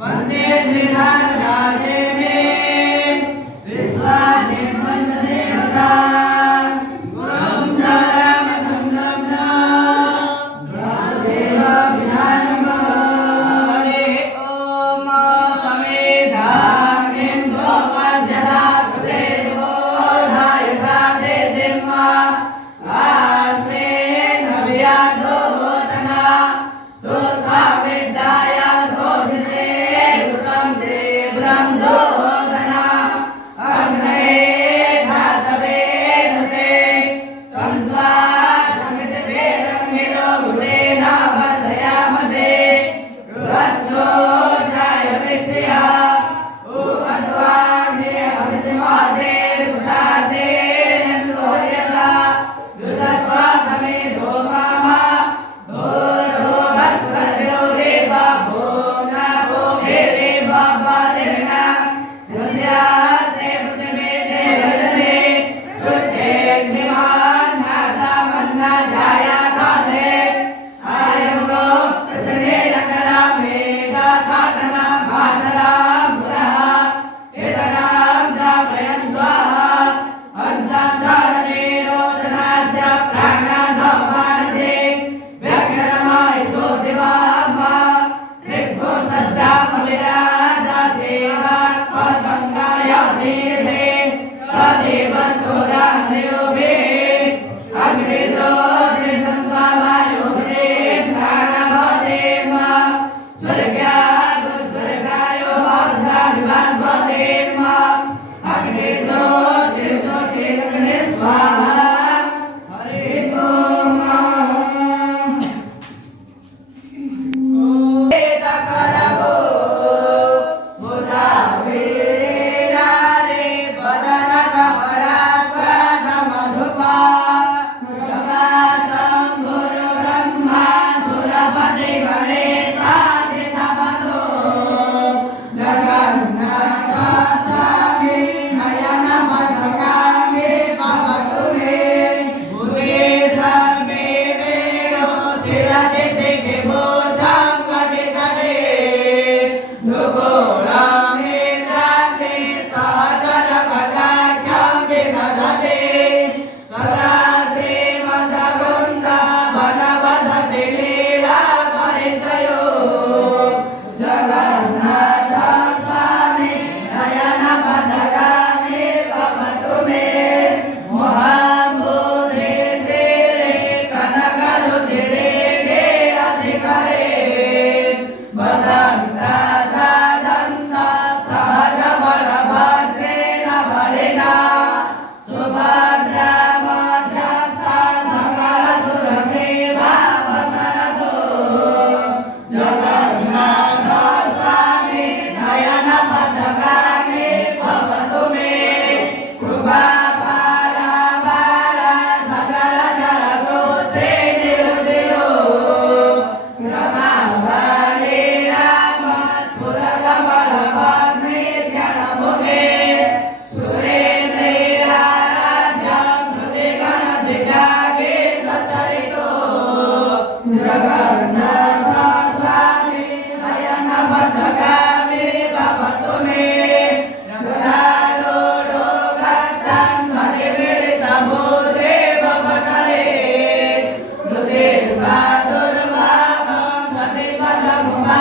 वन्दे श्रीधारदाते मे विश्वानि वन्ददेवता गुरुं रामचन्द्रं वासुदेव विधानं हरे ॐ समेधानेन्दो वास्यदा कुदेवो धायता ते दिम्मा आस्मे नव्यादो तना सोसा विद्याया सोधिसे सुतं ते ब्रह्मो गना अग्नये धातवे नसे तन्त्वा समितवे रङ्गिरो गुरेण वर्धयामसे गृहच्छो जाय विष्टिया उपद्वा निरहसिमादे पुतादे नन्दोर्यता दुसत्वा समेधो मामा भोरो भस्वतो रे बाबो नाभो मेरे बाबा रेणा नस्याते पृथ्वी देवजने सुते निमान नाथा मन्ना जाया दाते आयमो प्रसने लकरा मेघा साधना मातराम पुरः एतराम जापयन् स्वाहा अन्ताधारणेरोधनास्य प्राणानमानदे व्याघ्रमाय सोदिवामा त्रिभो सद्दामविराजादेवा त्वद्गङ्गाया तीर्थे त्वदेवस्तोराहयोभे अग्नितो त्रिसन्त्वामायोभे प्राणभदेम स्वर्गादुस्वर्गायो वासुदाभिवास्वदेम अग्नितो त्रिशोतिरग्ने स्वाहा हरे ॐ वेदकरवो मुदावीरारे वदनकमला स्वदमधुपा रमासम्भुर ब्रह्मा सुरपति गणेशादितपदो जगन्नाथ स्वामी नयनमदगामि भवतु मे भुवे सर्वे वेदो शिरसि शिखिभूषं कटितटे दुर्गोणामेत्रान्ते सहचरकटाक्षं विदधते सदा श्रीमद्वृन्दावनवसति लीला परिचयो जगन्नाथ स्वामी नयनपथगामि भवतु मे महाबोधे तेरे कनकरुचिरे शिखरे वसन्त सदन्त सहजबलभद्रेण बलिना सुभद्रामध्यस्था सकलसुरसेवा वसनतो जगन्नाथ स्वामी नयनपथगामि भवतु मे कृपापारावार सकलजलतो श्रीनिरुतिरो रमावाणी राम स्फुरकमलपद्मे क्षणमुखे सुरेन्द्रैराराध्यं श्रुतिगणशिखागीतचरितो जगन्नाथ स्वामी नयनपथगामि भवतु मे रथारूढो गच्छन् परिमिलितभूते भवटरे दुर्भावं प्रतिपदमुपा